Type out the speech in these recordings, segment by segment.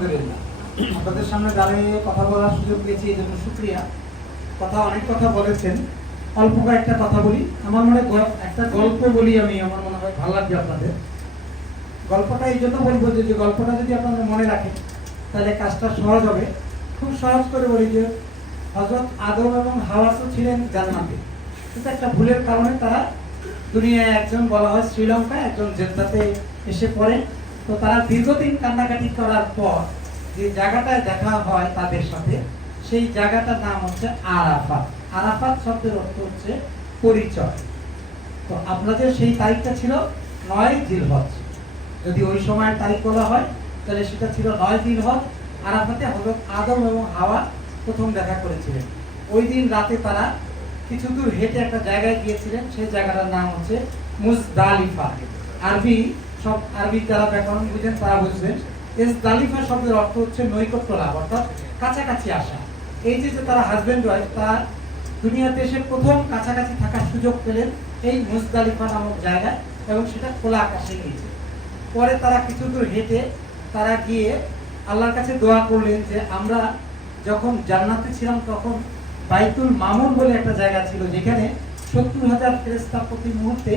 আলহামদুলিল্লাহ, আপনাদের সামনে দাঁড়িয়ে কথা বলার সুযোগ পেয়েছি, এই জন্য শুক্রিয়া। অনেক কথা বলেছেন, অল্প কয়েকটা কথা বলি। আমার মনে একটা গল্প বলি আমি, আমার মনে হয় ভালো লাগবে আপনাদের। গল্পটা এই জন্য বলবো যে গল্পটা যদি আপনারা মনে রাখেন তাহলে কাজটা সহজ হবে। খুব সহজ করে বলি যে হযরত আদম এবং হাওয়া তো ছিলেন জান্নাতে, কিন্তু একটা ভুলের কারণে তারা দুনিয়ায়, একজন বলা হয় শ্রীলঙ্কায়, একজন জেদ্দাতে এসে পড়ে। তো তারা দীর্ঘদিন কান্নাকাটি করার পর যে জায়গাটায় দেখা হয় তাদের সাথে, সেই জায়গাটার নাম হচ্ছে আরাফাত। আরাফাত শব্দের অর্থ হচ্ছে পরিচয়। তো আপনাদের সেই তারিখটা ছিল 9 জিলহজ। যদি ওই সময়ের তারিখ বলা হয় তাহলে সেটা ছিল 9 জিলহজ। আরাফাতে হযরত আদম এবং হাওয়া প্রথম দেখা করেছিলেন। ওই দিন রাতে তারা কিছু দূর হেঁটে একটা জায়গায় গিয়েছিলেন, সেই জায়গাটার নাম হচ্ছে মুজদালিফা। আরবি যারা ব্যাকরণ বুঝেন তারা বুঝবেন। মুজদালিফা শব্দের অর্থ হচ্ছে নৈকট্য লাভ, অর্থাৎ কাছাকাছি আসা। এই যে তারা হাজবেন্ড ওয়াইফ, তারা দুনিয়াতে এসে প্রথম কাছাকাছি থাকার সুযোগ পেলেন এই মুজদালিফা নামক জায়গায়, এবং সেটা খোলা আকাশে নিয়েছে। পরে তারা কিছু দূর হেঁটে তারা গিয়ে আল্লাহর কাছে দোয়া করলেন যে আমরা যখন জান্নাতে ছিলাম তখন বাইতুল মামুর বলে একটা জায়গা ছিল, যেখানে 70,000 ফেরেশতা প্রতি মুহূর্তে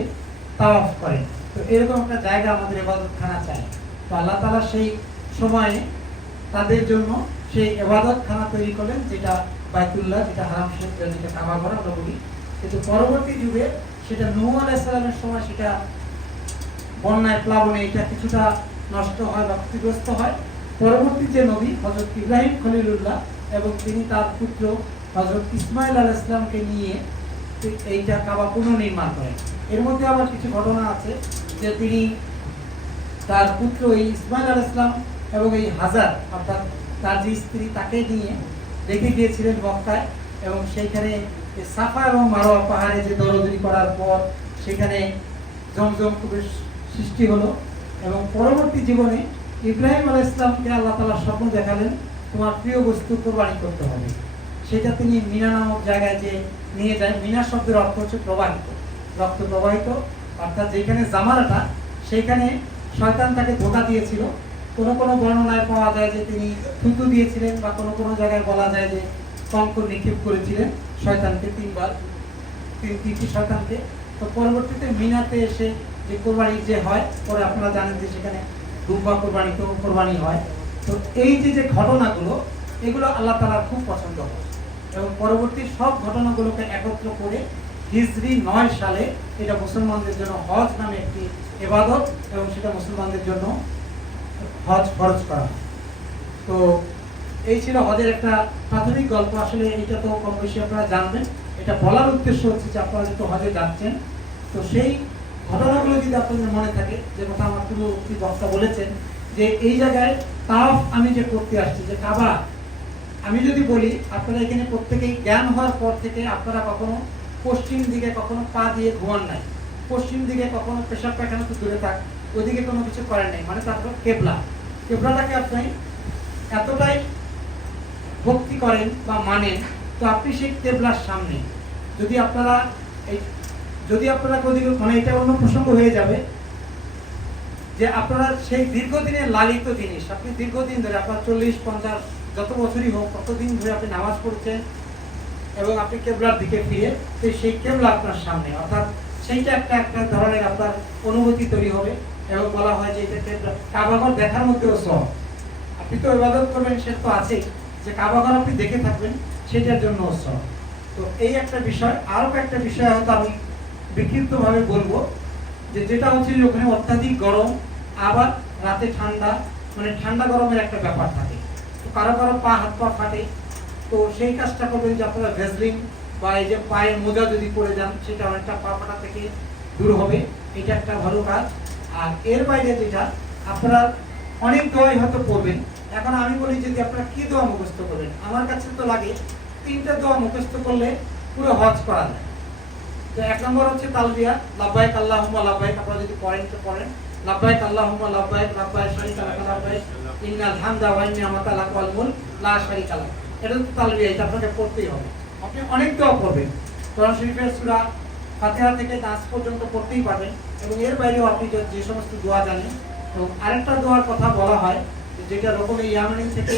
তাওয়াফ করে। তো এরকম একটা জায়গা আমাদের ইবাদতখানা চাই। তো আল্লাহ তাআলা সেই সময়ে তাদের জন্য সেই ইবাদতখানা তৈরি করলেন, যেটা বাইতুল্লাহ, যেটা হারাম শরীফ, যেটা কাবা ঘর আমরা বলি। কিন্তু পরবর্তী যুগে সেটা নূহ আলাইহিস সালামের সময় সেটা বন্যায়, প্লাবনে এটা কিছুটা নষ্ট হয় বা ক্ষতিগ্রস্ত হয়। পরবর্তী যে নবী হযরত ইব্রাহিম খলিলুল্লাহ এবং তিনি তার পুত্র হযরত ইসমাইল আলাইহিস সালামকে নিয়ে এইটা কাবা পুনর্নির্মাণ করেন। এর মধ্যে আবার কিছু ঘটনা আছে যে তিনি তার পুত্র এই ইসমাইল আলাইহিস সালাম এবং এই হাজার, অর্থাৎ তার যে স্ত্রী, তাকে নিয়ে রেখে গিয়েছিলেন মক্কায়, এবং সেইখানে সাফা এবং মারওয়া পাহাড়ে যে দৌড়দৌড়ি করার পর সেখানে জমজম কূপের সৃষ্টি হলো। এবং পরবর্তী জীবনে ইব্রাহিম আলাইহিস সালামকে আল্লাহ তাআলা স্বপ্ন দেখালেন, তোমার প্রিয় বস্তু কোরবানি করতে হবে। সেটা তিনি মিনা নামক জায়গায় যে নিয়ে যায়। মিনা শব্দের অর্থ হচ্ছে প্রবাহিত, রক্ত প্রবাহিত, অর্থাৎ যেখানে জামারাটা, সেইখানে শয়তান তাকে ধোঁকা দিয়েছিল। কোনো কোনো বর্ণনায় পাওয়া যায় যে তিনি থুতু দিয়েছিলেন, বা কোনো কোনো জায়গায় বলা যায় যে কঙ্কর নিক্ষেপ করেছিলেন শয়তানকে, তিনটি শয়তানকে। তো পরবর্তীতে মিনাতে এসে যে কোরবানি যে হয়, পরে আপনারা জানেন যে সেখানে দুম্বা কোরবানি, তো কোরবানি হয়। তো এই যে ঘটনাগুলো, এগুলো আল্লাহ তাআলা খুব পছন্দ করে, এবং পরবর্তী সব ঘটনাগুলোকে একত্র করে হিজরি 9 সালে এটা মুসলমানদের জন্য হজ নামে একটি ইবাদত, এবং সেটা মুসলমানদের জন্য হজ ফরজ করা। তো এই ছিল হজের একটা প্রাথমিক গল্প। আসলে এটা তো কম বেশি আপনারা জানবেন। এটা বলার উদ্দেশ্য হচ্ছে যে আপনারা যেহেতু হজে যাচ্ছেন, তো সেই ঘটনাগুলো যদি আপনাদের মনে থাকে, যে কথা আমার পূর্ববর্তী বক্তা বলেছেন যে এই জায়গায় তাওয়াফ আমি যে করতে আসছি, যে কাবা, আমি যদি বলি আপনারা এখানে প্রত্যেকেই জ্ঞান হওয়ার পর থেকে আপনারা কখনো পশ্চিম দিকে কখনো পা দিয়ে ঘুমান নাই, পশ্চিম দিকে কখনো পেশাব পায়খানা তো দূরে থাক, ওইদিকে কোনো কিছু করেন নাই। মানে তারপর কেবলাটাকে আপনি এতটাই ভক্তি করেন বা মানেন, তো আপনি সেই কেবলার সামনে যদি আপনারা মানে এটা অন্য প্রসঙ্গ হয়ে যাবে, যে আপনারা সেই দীর্ঘদিনের লালিত জিনিস, আপনি দীর্ঘদিন ধরে, আপনার 40-50 যত বছরই হোক, ততদিন ধরে আপনি নামাজ পড়ছেন, এবং আপনি কেবলার দিকে ফিরে, তো সেই কেবলা আপনার সামনে, অর্থাৎ সেইটা একটা ধরনের আপনার অনুভূতি তৈরি হবে। এবং বলা হয় যে এটা কেবলা, কাবাঘর দেখার মধ্যেও সব, আপনি তো ইবাদত করবেন, সে তো আছেই, যে কাবাঘর আপনি দেখে থাকবেন, সেটার জন্য সব। তো এই একটা বিষয়। আরো একটা বিষয় হয়তো আমি বিক্ষিপ্তভাবে বলবো, যেটা হচ্ছে যে ওখানে অত্যাধিক গরম, আবার রাতে ঠান্ডা, মানে ঠান্ডা গরমের একটা ব্যাপার থাকে। তো কারো হাত পা ফাটে, তো সেই কাজটা করবেন যে আপনারা ভেসলিন বা এই যে পায়ের মোজা যদি পরে যান, সেটা অনেকটা পা ফাটা থেকে দূর হবে। এটা একটা ভালো কাজ। আর এর বাইরে যেটা, আপনারা অনেক দোয়াই হয়তো পড়বেন। এখন আমি বলি যদি আপনারা কি দোয়া মুখস্থ করবেন, আমার কাছে তো লাগে 3টা দোয়া মুখস্থ করলে পুরো হজ করা যায়। তো 1 নম্বর হচ্ছে তালবিয়া, লাব্বাইক আল্লাহুম্মা লাব্বাইক, আপনারা যদি পড়েন তো পড়েন, লাব্বাইক আল্লাহুম্মা লাব্বাইক, লাব্বাইক শারীকা লাকা লাব্বাইক, ইন্নাল হামদা ওয়া নি'মাতা লাক ওয়াল মুলক লা শারীকা লাক। এটা তো তালবিয়া, এটা আপনাকে পড়তেই হবে। আপনি অনেক দোয়া পড়বেন, কোরআন শরীফের সূরা ফাতিহা থেকে নাস পর্যন্ত পড়তেই পারবেন, এবং এর বাইরেও আপনি যে সমস্ত দোয়া জানেন। এবং আরেকটা দোয়ার কথা বলা হয় যেটা রকমের ইয়ামানি থেকে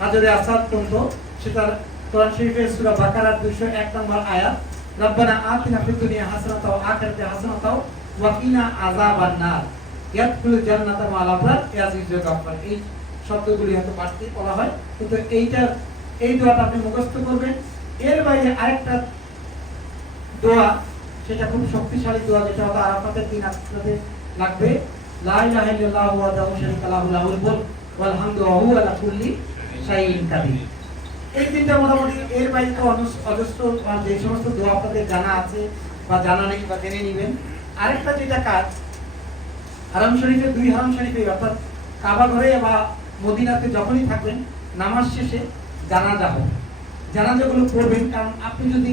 হাজরে আসাদ পর্যন্ত, সেটা কোরআন শরীফের সূরা বাকারার 201 নম্বর আয়াত, রব্বানা আতিনা ফিদ দুনিয়া হাসানাতাও ওয়া আখিরাতি হাসানাতাও ওয়া কিনা আযাবান নার ইয়াদখুলুল জান্নাতা মা'আল আবরার ইয়াজিজুল গাফফার। এই শব্দগুলি হয়তো বাড়তি বলা হয়, কিন্তু এই দোয়াটা আপনি মুখস্থ করবেন। এর বাইরে আরেকটা দোয়া, সেটা খুব শক্তিশালী দোয়া, যেটা হলো আরাফাতের দিন আপনাদের লাগবে, লা ইলাহা ইল্লাল্লাহু ওয়াহদাহু শারীকা লাহু লাহুল মুলক ওয়াল হামদু ওয়া হুয়া আলা কুল্লি শাইইন কাদির। এই তিনটা মোটামুটি। এর বাইরে তো অজস্র যে সমস্ত দোয়া আপনাদের জানা আছে বা জানা নেই বা জেনে নেবেন। আরেকটা যেটা কাজ, হারাম শরীফে, 2 হারাম শরীফে অর্থাৎ কাবা ঘরে বা মদিনাতে যখনই থাকবেন, নামাজ শেষে জানাজা হবে, জানাজাগুলো পড়বেন। কারণ আপনি যদি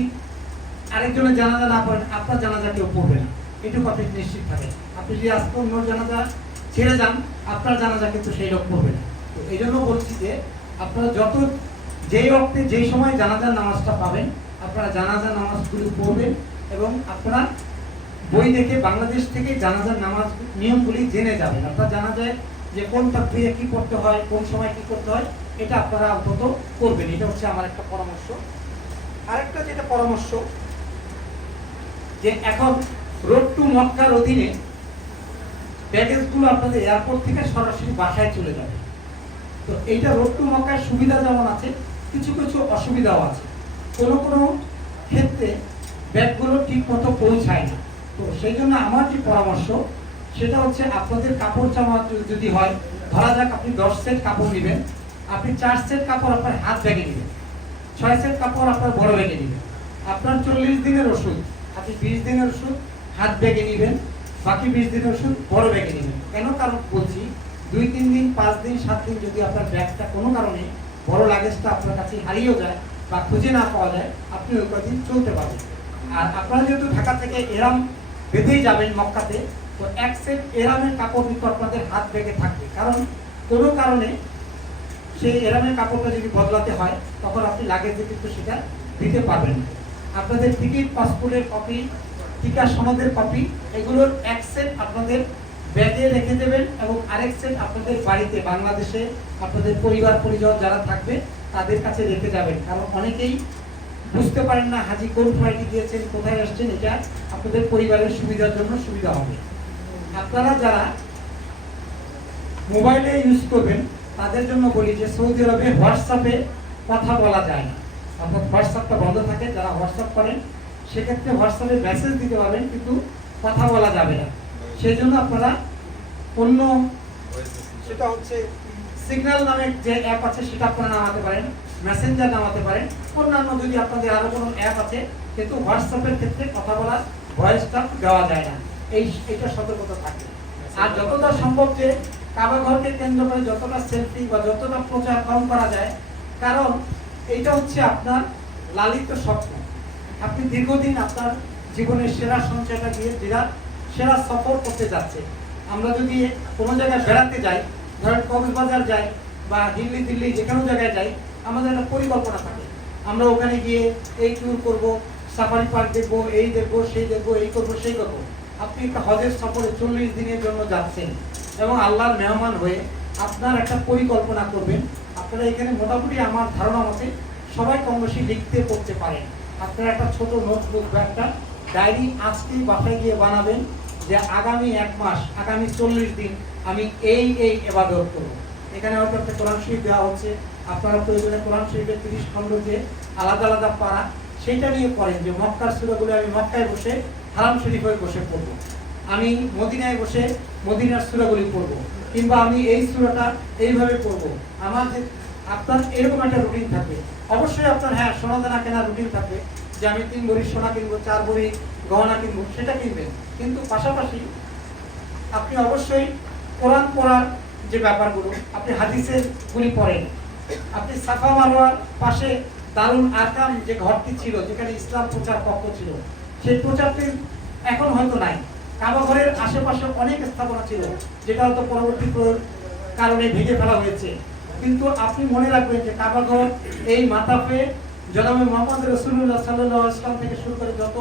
আরেকজনের জানাজা না পড়েন, আপনার জানাজা কেউ পড়বে না, এটুকু আপনি নিশ্চিত থাকেন। আপনি যদি আজকে অন্য জানাজা ছেড়ে যান, আপনার জানাজা কিন্তু সেই লোক পড়বে না। তো এই জন্য বলছি যে আপনারা যেই ওয়াক্তে যেই সময় জানাজার নামাজটা পাবেন, আপনারা জানাজার নামাজগুলো পড়বেন এবং আপনারা বই দেখে বাংলাদেশ থেকে জানাজার নামাজ নিয়মগুলি জেনে যাবেন। আপনারা জানা যায় যে কোন তাকবীরে কি করতে হয়, কোন সময় কি করতে হয়, এটা আপনারা অন্তত করবেন। এটা হচ্ছে আমার একটা পরামর্শ। আরেকটা যেটা পরামর্শ, যে এখন রোড টু মক্কার অধীনে ব্যাগেজগুলো আপনাদের এয়ারপোর্ট থেকে সরাসরি বাসায় চলে যাবে। তো এইটা রোড টু মক্কার সুবিধা যেমন আছে, কিছু কিছু অসুবিধাও আছে। কোনো কোনো ক্ষেত্রে ব্যাগগুলো ঠিক মতো পৌঁছায় না। তো সেই জন্য আমার যে পরামর্শ, সেটা হচ্ছে আপনাদের কাপড় জামা যদি হয়, ধরা যাক আপনি 10 সেট কাপড় নেবেন, আপনি 4 সেট কাপড় আপনার হাত ব্যাগে নেবেন, 6 সেট কাপড় আপনার বড় ব্যাগে নেবেন। আপনার 40 দিনের ওষুধ আপনি 20 দিনের ওষুধ হাত ব্যাগে নেবেন, বাকি 20 দিনের ওষুধ বড় ব্যাগে নেবেন। কেন কারণ বলছি, 2-3 দিন 5 দিন 7 দিন যদি আপনার ব্যাগটা কোনো কারণে বড় লাগেজটা আপনার কাছে হারিয়েও যায় বা খুঁজে না পাওয়া যায়, আপনি ওই কদিন চলতে পারবেন। আর আপনারা যেহেতু ঢাকা থেকে এরাম বেঁধেই যাবেন মক্কাতে, তো 1 সেট এরামের কাপড় কিন্তু আপনাদের হাত ব্যাগে থাকবে। কারণ কোনো কারণে সেই এরামের কাপড়টা যদি বদলাতে হয়, তখন আপনি লাগেজে কিন্তু সেটা দিতে পারবেন না। আপনাদের টিকিট, পাসপোর্টের কপি, টিকা সনদের কপি, এগুলোর 1 সেট আপনাদের ব্যাগে রেখে দেবেন এবং আরেক সেট আপনাদের বাড়িতে, বাংলাদেশে আপনাদের পরিবার পরিজন যারা থাকবে তাদের কাছে রেখে যাবেন। কারণ অনেকেই বুঝতে পারেন না হাজি কোন ফ্লাইটে গিয়েছেন, কোথায় আসছেন, এটা আপনাদের পরিবারের সুবিধার জন্য সুবিধা হবে। আপনারা যারা মোবাইলে ইউজ করবেন, তাদের জন্য বলি যে সৌদি আরবে হোয়াটসঅ্যাপে কথা বলা যায় না, অর্থাৎ হোয়াটসঅ্যাপটা বন্ধ থাকে। যারা হোয়াটসঅ্যাপ করেন, সেক্ষেত্রে হোয়াটসঅ্যাপে মেসেজ দিতে পারবেন, কিন্তু কথা বলা যাবে না। সেই জন্য আপনারা অন্য, সেটা হচ্ছে সিগন্যাল নামে যে অ্যাপ আছে, সেটা আপনারা নামাতে পারেন, মেসেঞ্জার নামাতে পারেন, অন্যান্য যদি আপনাদের আরো কোনো অ্যাপ আছে, কিন্তু হোয়াটসঅ্যাপের ক্ষেত্রে কথা বলা, ভয়েসটা দেওয়া যায় না। এইটা সতর্কতা থাকে। আর যতটা সম্ভব যে কাবা ঘরকে কেন্দ্র করে যতটা সেলফি বা যতটা প্রচার কম করা যায়, কারণ এইটা হচ্ছে আপনার লালিত স্বপ্ন। আপনি দীর্ঘদিন আপনার জীবনের সেরা সঞ্চয়টা দিয়ে সেরা সফর করতে যাচ্ছে। আমরা যদি কোনো জায়গায় বেড়াতে যাই, ধরেন কক্সবাজার যাই বা দিল্লি যেকোনো জায়গায় যাই, আমাদের একটা পরিকল্পনা থাকে। আমরা ওখানে গিয়ে এই ট্যুর করব, সাফারি পার্ক দেখবো, এই দেখবো, সেই দেখবো, এই করবো, সেই করবো। আপনি একটা হজের সফরে 40 দিনের জন্য যাচ্ছেন এবং আল্লাহর মেহমান হয়ে আপনার একটা পরিকল্পনা করবেন। আপনারা এখানে মোটামুটি আমার ধারণা মতে সবাই কম বেশি লিখতে পড়তে পারেন। আপনারা একটা ছোট নোটবুক বা একটা ডায়েরি আজকেই বাসায় গিয়ে বানাবেন যে আগামী 1 মাস, আগামী 40 দিন আমি এই ইবাদত করব। এখানে হয়তো একটা কোরআন শরীফ দেওয়া হচ্ছে, আপনারা প্রয়োজনে কোরআন শরীফের 30 খণ্ড যে আলাদা আলাদা পারা, সেইটা নিয়ে পড়েন যে মক্কার সূরাগুলো আমি মক্কায় বসে হারাম শরীফে বসে পড়বো, আমি মদিনায় বসে মদিনার সূরাগুলি পড়বো, কিংবা আমি এই সূরাটা এইভাবে পড়বো। আমার যে আপনার এরকম একটা রুটিন থাকবে। অবশ্যই আপনার সোনা দানা কেনার রুটিন থাকবে, যে আমি 3 ভরি সোনা কিনবো, 4 ভরি গহনা কিনবো, সেটা কিনবেন। কিন্তু পাশাপাশি আপনি অবশ্যই কোরআন পড়ার যে ব্যাপারগুলো, আপনি হাদিসের গুলি পড়েন। আপনি সাফা মারওয়ার পাশে দারুল আরকাম যে ঘরটি ছিল, যেখানে ইসলাম প্রচার কক্ষ ছিল, সেই প্রচারটি এখন হয়তো নাই। কাবা ঘরের আশেপাশে অনেক স্থাপনা ছিল, যেটা হয়তো পরবর্তী কারণে ভেঙে ফেলা হয়েছে। কিন্তু আপনি মনে রাখবেন যে কাবা ঘর এই মাতাফে জনাবে মুহাম্মদ রাসূলুল্লাহ সাল্লাল্লাহু আলাইহি ওয়াসাল্লাম থেকে শুরু করে যত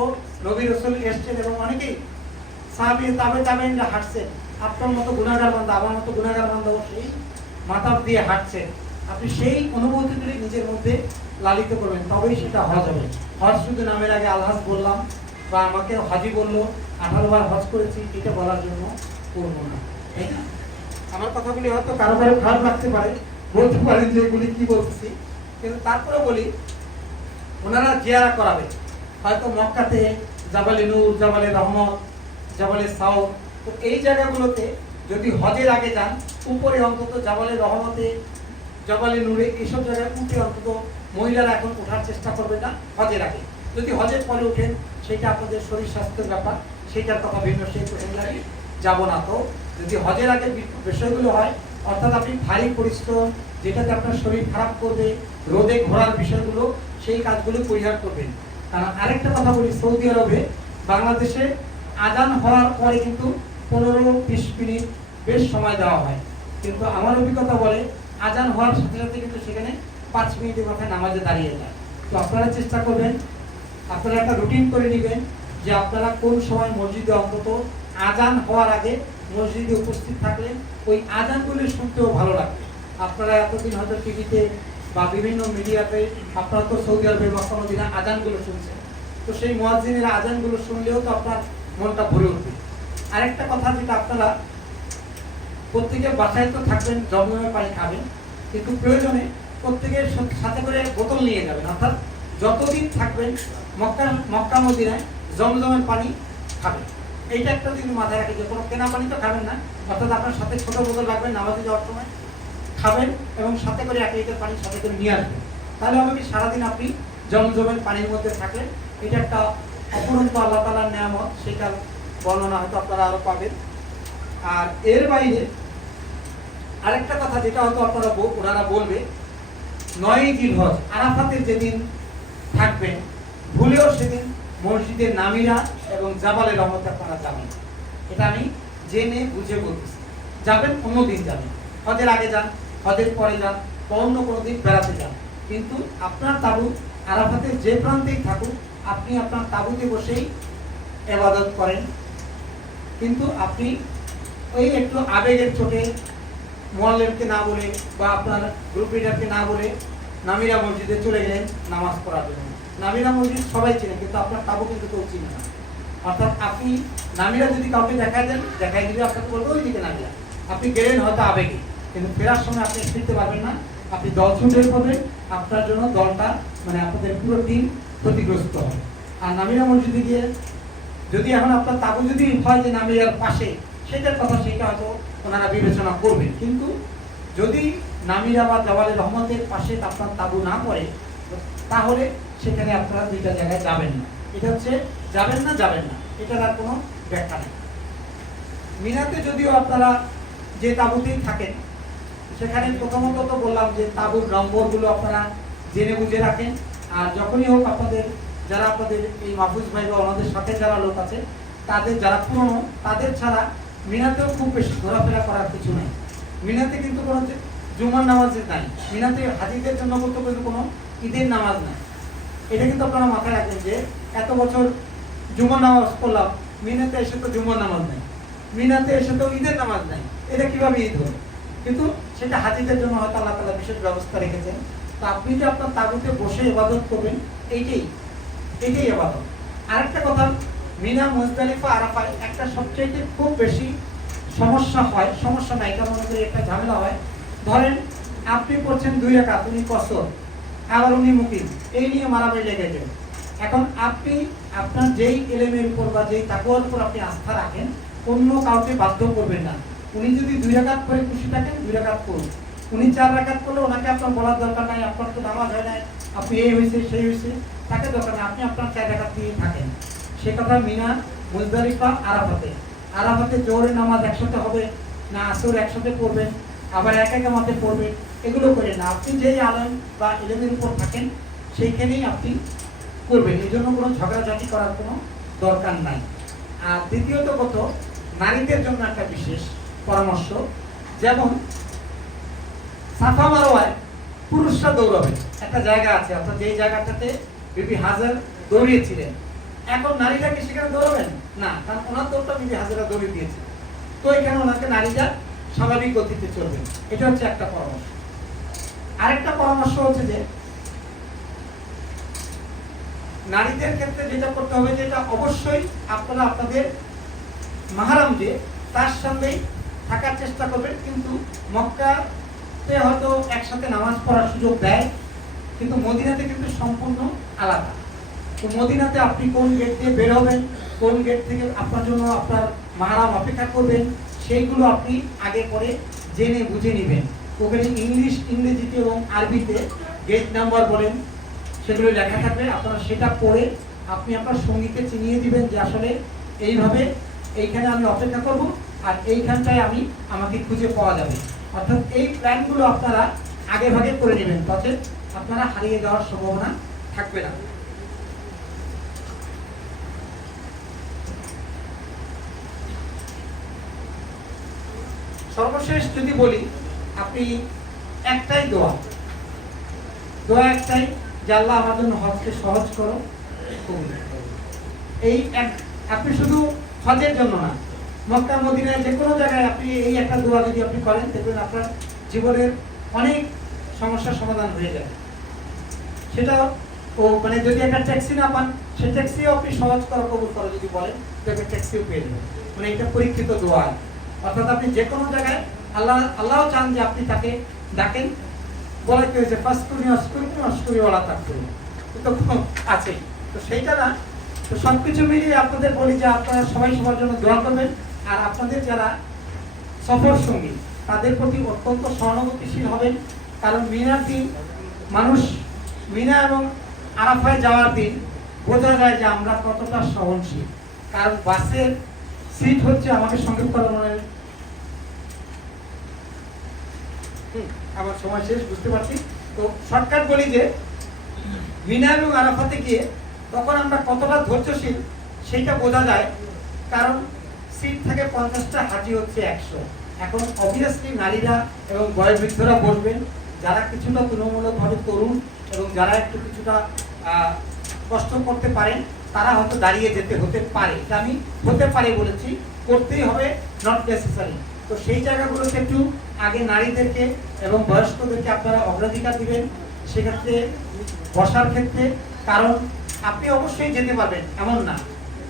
নবী রাসূল এসেছেন এবং অনেকেই সাহাবী তাবেঈনরা হাঁটছেন, আপনার মতো গুনাহগার বান্দা, আমার মতো গুনাহগার বান্দাও সেই মাথা দিয়ে হাঁটছেন, আপনি সেই অনুভূতিগুলি নিজের মধ্যে লালিত করবেন, তবেই সেটা হজ হবে। হজ শুধু নামের আগে আলহাজ বললাম বা আমাকে হাজি বললো 18 বার হজ করেছি এটা বলার জন্য করবো না, তাই না? আমার কথাগুলি হয়তো কারো কারো খারাপ লাগতে পারে, বলতে পারেন যে এগুলি কি বলতেছি, কিন্তু তারপরে বলি ওনারা জিয়ারা করাবে হয়তো মক্কাতে জাবালে নূর, জাবালে রহমত, জাবালে সাউদ, তো এই জায়গাগুলোতে যদি হজের আগে যান উপরে অন্তত জাবালে রহমতে, জাবালে নূরে এইসব জায়গায় উঠে অন্তত মহিলারা এখন ওঠার চেষ্টা করবে না হজের আগে। যদি হজের পরে ওঠেন সেটা আপনাদের শরীর স্বাস্থ্যের ব্যাপার, সেইটার কথা ভিন্ন, সেই প্রসঙ্গে যাব না। তো যদি হজের আগে বিষয়গুলো হয় অর্থাৎ আপনি ভারী পরিশ্রম যেটাতে আপনার শরীর খারাপ করবে, রোদে ঘোরার বিষয়গুলো, সেই কাজগুলো পরিহার করবেন। কারণ আরেকটা কথা বলি, সৌদি আরবে বাংলাদেশে আজান হওয়ার পরে কিন্তু 15-20 মিনিট বেশ সময় দেওয়া হয়, কিন্তু আমার অভিজ্ঞতা বলে আজান হওয়ার সাথে সাথে কিন্তু সেখানে 5 মিনিটের মাথায় নামাজে দাঁড়িয়ে যায়। তো আপনারা চেষ্টা করবেন, আপনারা একটা রুটিন করে নেবেন যে আপনারা কোন সময় মসজিদে অন্তত আজান হওয়ার আগে মসজিদে উপস্থিত থাকলে ওই আজানগুলো শুনতেও ভালো লাগবে। আপনারা এতদিন হয়তো টিভিতে বা বিভিন্ন মিডিয়াতে আপনারা তো সৌদি আরবের মক্কা মদিনা আজানগুলো শুনছেন, তো সেই মুয়াজ্জিনের আজানগুলো শুনলেও তো আপনার মনটা ভরে উঠবে। আরেকটা কথা যেটা আপনারা প্রত্যেকের বাসায় তো থাকবেন, জমজমের পানি খাবেন, কিন্তু প্রয়োজনে প্রত্যেকের সাথে করে বোতল নিয়ে যাবেন, অর্থাৎ যতদিন থাকবেন মক্কা মদিনায় জমজমের পানি খাবেন। এইটা একটা যদি মাথায় রাখি যে কোনো কেনা পানি তো খাবেন না, অর্থাৎ আপনার সাথে ছোট বোতল রাখবেন, নামাজে যাওয়ার সময় খাবেন এবং সাথে করে 1 লিটার পানি সাথে করে নিয়ে আসবেন। তাহলে হবে কি সারাদিন আপনি জমজমের পানির মধ্যে থাকলেন। এটা একটা অপরন্ত আল্লাহ তাআলার নিয়ামত, সেটার বর্ণনা হয়তো আপনারা আরো পাবেন। আর এর বাইরে আরেকটা কথা যেটা হয়তো আপনারা ওনারা বলবে, 9ই জিলহজ আরাফাতের যেদিন থাকবেন ভুলেও সেদিন মসজিদের নামিরা এবং জাবালে রহমতে আপনারা যাবেন। এটা আমি জেনে বুঝে বলতেছি। যাবেন অন্য দিন যাবেন, হজের আগে যান, হজের পরে যান, অন্য কোনো দিন বেড়াতে যান, কিন্তু আপনার তাবু আরাফাতের যে প্রান্তেই থাকুক আপনি আপনার তাবুতে বসেই ইবাদত করেন। কিন্তু আপনি ওই একটু আবেগের চোটে মুয়াল্লিমকে না বলে বা আপনার গ্রুপ লিডারকে না বলে নামিরা মসজিদে চলে গেলেন নামাজ পড়ার জন্য। নামিরা মসজিদ সবাই চেনে, কিন্তু আপনার তাবু কিন্তু কেউ চিনে না। অর্থাৎ আপনি নামিরা যদি কাউকে দেখাই দিলে আপনাকে বলবো ওই দিকে নামিরা, আপনি গেলেন হয়তো আবেগে, কিন্তু ফেরার সময় আপনি ফিরতে পারবেন না, আপনি দল ছুটে পড়বেন, আপনার জন্য দলটা মানে আপনাদের পুরো টিম ক্ষতিগ্রস্ত হবে। আর নামিরা মসজিদে গিয়ে যদি এখন আপনার তাবু যদি হয় যে নামিরার পাশে, সেটার কথা সেটা হয়তো ওনারা বিবেচনা করবেন, কিন্তু যদি নামিরা বা জাবালে রহমতের পাশে আপনার তাবু না পড়ে তাহলে সেখানে আপনারা দুইটা জায়গায় যাবেন না। এটা হচ্ছে যাবেন না, এটার আর কোনো ব্যাখ্যা নেই। মিনাতে যদিও আপনারা যে তাবুতেই থাকেন সেখানে প্রথমত তো বললাম যে তাবুর নম্বরগুলো আপনারা জেনে বুঝে রাখেন। আর যখনই হোক আপনাদের যারা আপনাদের এই মাহফুজ ভাই বা ওনাদের সাথে যারা লোক আছে তাদের যারা পুরনো তাদের ছাড়া মিনাতেও খুব বেশি ঘোরাফেরা করার কিছু নেই। মিনাতে কিন্তু কোনো জুমার নামাজ নাই, মিনাতে হাজিদের জন্য বলতে কিন্তু কোনো ঈদের নামাজ নাই। এটা কিন্তু আপনারা মাথায় রাখবেন যে এত বছর জুমার নামাজ পড়লাম, মিনাতে এসে তো জুমার নামাজ নাই, মিনাতে এসে তো ঈদের নামাজ নাই, এটা কিভাবে ঈদ হলো? কিন্তু সেটা হাজিদের জন্য হয়তো আল্লাহ তাআলা বিশেষ ব্যবস্থা রেখেছেন। তো আপনি যে আপনার তাবুতে বসে ইবাদত করবেন এইটাই ইবাদত। আরেকটা কথা, মিনা, মুজদালিফা, আরাফায় একটা সবচেয়ে খুব বেশি সমস্যা নাই, এটা মনে করি একটা ঝামেলা হয়। ধরেন আপনি করছেন 2 রাকাত, উনি কসর, আবার উনি মুকিম, এই নিয়ে মারামারি লেগে গেল। এখন আপনি আপনার যেই এলেমের উপর বা যেই তাকওয়ার উপর আপনি আস্থা রাখেন অন্য কাউকে বাধ্য করবেন না। উনি যদি 2 রাকাত করে খুশি থাকেন 2 রাকাত করুন, উনি 4 রাকাত করলে ওনাকে আপনার বলার দরকার নাই, আপনার তো নামাজ হয় নাই, আপনি এই হয়েছে সেই হয়েছে, তাকে দরকার নেই, আপনি আপনার 4 রাকাত দিয়ে থাকেন। সে কথা মিনা, মুজদালিফা, আরাফাতে জোহরের নামাজ একসাথে হবে না আসর একসাথে পড়বেন, আবার এক মাঠে পড়বেন, এগুলো করে না। আপনি যেই আলেম বা ইলমের উপর থাকেন সেইখানেই আপনি করবেন, এই জন্য কোনো ঝগড়াঝাটি করার কোনো দরকার নাই। আর দ্বিতীয়ত কত, নারীদের জন্য একটা বিশেষ পরামর্শ, যেমন সাফা মারওয়ায় পুরুষরা দৌড়াবে, একটা জায়গা আছে, অর্থাৎ যেই জায়গাটাতে বিবি হাজার দৌড়িয়েছিলেন, এখন নারীরা কি সেখানে দৌড়াবেন না, কারণ ওনার দৌড়টা বিবি হাজারা দৌড়িয়ে দিয়েছে। তো এখানে ওনাকে নারীরা স্বাভাবিক গতিতে চলবেন। এটা হচ্ছে একটা পরামর্শ। আরেকটা পরামর্শ হচ্ছে যে নারীদের ক্ষেত্রে যেটা করতে হবে, যেটা অবশ্যই আপনারা আপনাদের মাহরাম যে তার সঙ্গেই থাকার চেষ্টা করবেন। কিন্তু মক্কাতে হয়তো একসাথে নামাজ পড়ার সুযোগ দেয়, কিন্তু মদিনাতে কিন্তু সম্পূর্ণ আলাদা। তো মদিনাতে আপনি কোন গেট দিয়ে বের হবেন, কোন গেট থেকে আপনার জন্য আপনার মাহরাম অপেক্ষা করবেন, সেইগুলো আপনি আগে পরে জেনে বুঝে নেবেন। ওখানে ইংরেজিতে এবং আরবিতে গেট নাম্বার বলেন সেগুলো লেখা থাকবে। আপনারা সেটা পড়ে আপনি আপনার সঙ্গীকে চিনিয়ে দিবেন যে আসলে এইভাবে এইখানে আমি অপেক্ষা করব, আর এইখানটায় আমাকে খুঁজে পাওয়া যাবে। অর্থাৎ এই প্ল্যানগুলো আপনারা আগে ভাগে করে নেবেন, তাতে আপনারা হারিয়ে যাওয়ার সম্ভাবনা থাকবে না। সর্বশেষ যদি বলি, আপনি একটাই দোয়া একটাই যে আল্লাহ আমার জন্য হজকে সহজ করো, এই আপনি শুধু হজের জন্য না, মক্কা মদিনায় যে কোনো জায়গায় আপনি এই একটা দোয়া যদি আপনি করেন, দেখবেন আপনার জীবনের অনেক সমস্যার সমাধান হয়ে যায়। সেটা মানে যদি একটা ট্যাক্সি না পান, সেই ট্যাক্সিও আপনি সহজ করো, কবুল করো যদি বলেন, দেখবেন ট্যাক্সিও পেয়ে যাবেন। মানে এটা পরীক্ষিত দোয়া। অর্থাৎ আপনি যে কোনো জায়গায় আল্লাহও চান যে আপনি তাকে ডাকেন। বলা কি হয়েছে, ফাসকুনি অস্কুরি ওয়ালা তাকফুরি, তো আছেই। তো সেইটা না, তো সবকিছু মিলিয়ে আপনাদের বলি যে আপনারা সবাই সবার জন্য দোয়া করবেন। আর আপনাদের যারা সফর সঙ্গী তাদের প্রতি অত্যন্ত সহানুভূতিশীল হবেন। কারণ মিনার দিন মানুষ, মিনা এবং আরাফায় যাওয়ার দিন বোঝা যায় যে আমরা কতটা সহনশীল। কারণ বাসের সিট হচ্ছে, আমাকে সংক্ষেপ করা মনে হয়, আমার সময় শেষ, বুঝতে পারছি। তো শর্টকাট বলি যে মিনা এবং আরাফাতে গিয়ে তখন আমরা কতটা ধৈর্যশীল সেইটা বোঝা যায়। কারণ সিট থেকে 50টা, হাঁটি হচ্ছে 100। এখন অবভিয়াসলি নারীরা এবং বয়োবৃদ্ধরা বসবেন, যারা কিছুটা তুলনামূলকভাবে তরুণ এবং যারা একটু কিছুটা কষ্ট করতে পারেন তারা হয়তো দাঁড়িয়ে যেতে হতে পারে। এটা আমি হতে পারে বলেছি, করতেই হবে, নট নেসেসারি। তো সেই জায়গাগুলোতে একটু আগে নারীদেরকে এবং বয়স্কদেরকে আপনারা অগ্রাধিকার দিবেন সেক্ষেত্রে বসার ক্ষেত্রে। কারণ আপনি অবশ্যই যেতে পারবেন এমন না।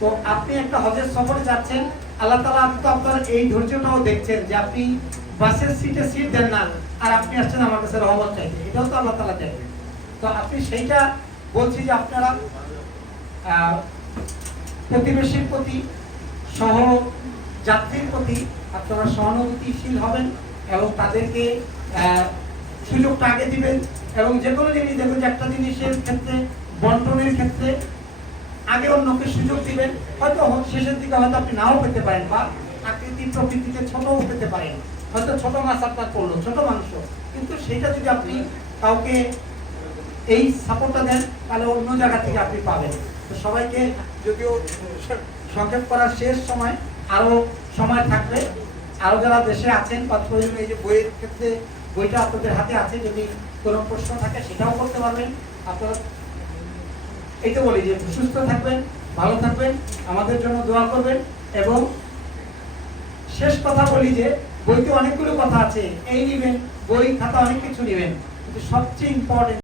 তো আপনি একটা হজের সফরে যাচ্ছেন, আল্লাহ তাআলা তো আপনার এই ধৈর্যটাও দেখছেন যে আপনি বাসের সিটে সিট দেন না, আর আপনি আসছেন আমার কাছে রহমত চাইতে, এটাও তো আল্লাহ তাআলা দেখবেন। তো আপনি সেইটা বলছি যে আপনারা প্রতিবেশীর প্রতি, সহ যাত্রীর প্রতি আপনারা সহানুভূতিশীল হবেন এবং তাদেরকে সুযোগটা আগে দিবেন। এবং যে কোনো জিনিস দেখবেন যে একটা জিনিসের ক্ষেত্রে, বন্টনের ক্ষেত্রে আগে অন্যকে সুযোগ দিবেন। হয়তো শেষের দিকে হয়তো আপনি নাও পেতে পারেন, বা আকৃতি প্রকৃতিতে ছোটও পেতে পারেন, হয়তো ছোট মাছ আপনার পড়লো, ছোট মাংস, কিন্তু সেটা যদি আপনি কাউকে এই সাপোর্টটা দেন তাহলে অন্য জায়গা থেকে আপনি পাবেন। তো সবাইকে, যদিও সংক্ষেপ করার শেষ সময়, আরো সময় থাকবে, আরো যারা দেশে আছেন বা প্রয়োজন এই যে বইয়ের ক্ষেত্রে বইটা আপনাদের হাতে আছে, যদি কোনো প্রশ্ন থাকে সেটাও করতে পারবেন। আপনারা এইটা বলি যে সুস্থ থাকবেন, ভালো থাকবেন, আমাদের জন্য দোয়া করবেন। এবং শেষ কথা বলি যে বইতে অনেকগুলো কথা আছে, এই নিবেন, বই খাতা অনেক কিছু নিবেন, কিন্তু সবচেয়ে ইম্পর্টেন্ট